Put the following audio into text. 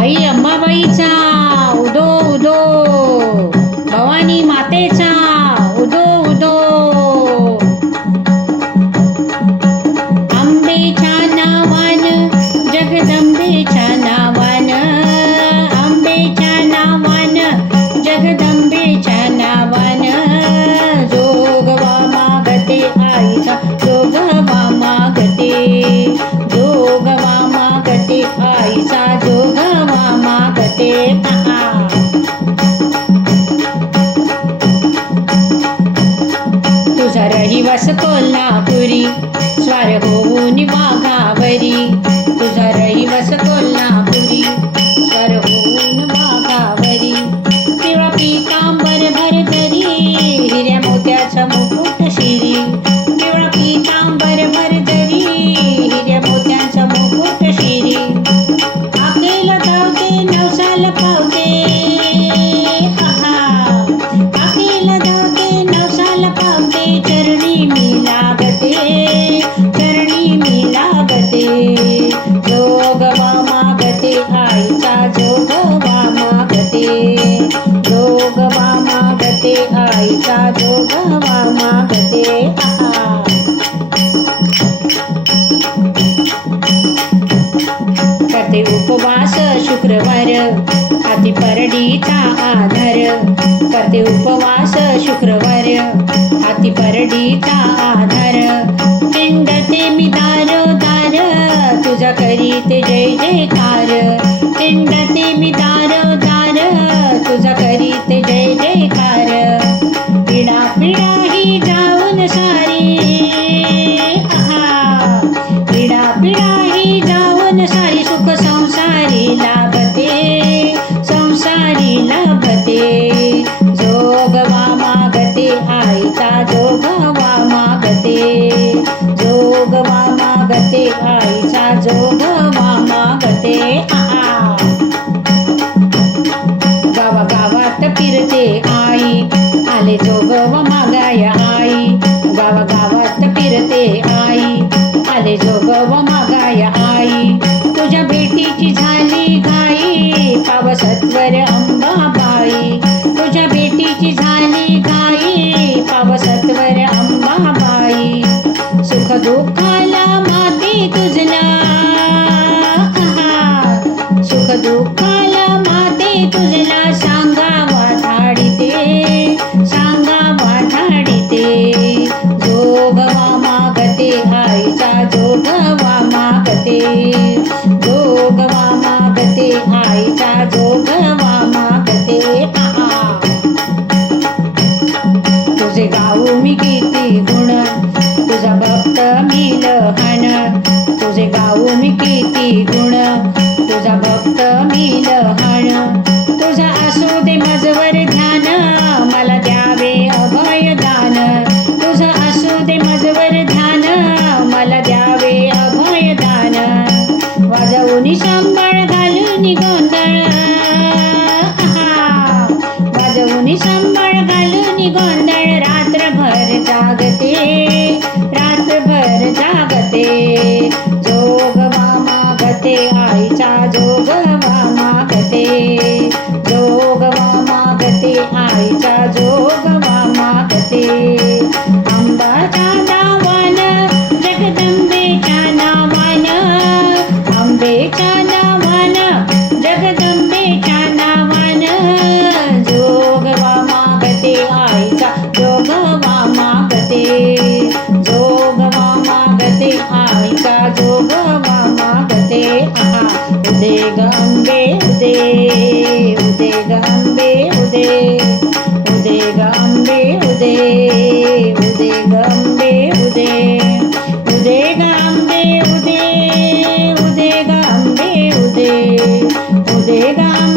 哎呀，妈妈一家。बस कोल्हापुरी स्वार होऊन बागावरी तुझा रही बस कोल्हापुरी स्वार होऊन बागावरी तिळा पितांबर भर तरी हिऱ्या मोत्याचा मुकुट शिरी. तेव्हा पितांबर भर तरी हिऱ्या मोत्याचा मुकुट शिरी. आकेला धावते नवसाला पावते. उपवास शुक्रवार हाती परडीचा आधार. करते उपवास शुक्रवार हाती परडीचा आधार. पिंडते मी दार दार तुझा करीत जय जयकार. पिंडते मी दार दार तुझा Bamba, गोंधळ रात्रभर जागते. హరే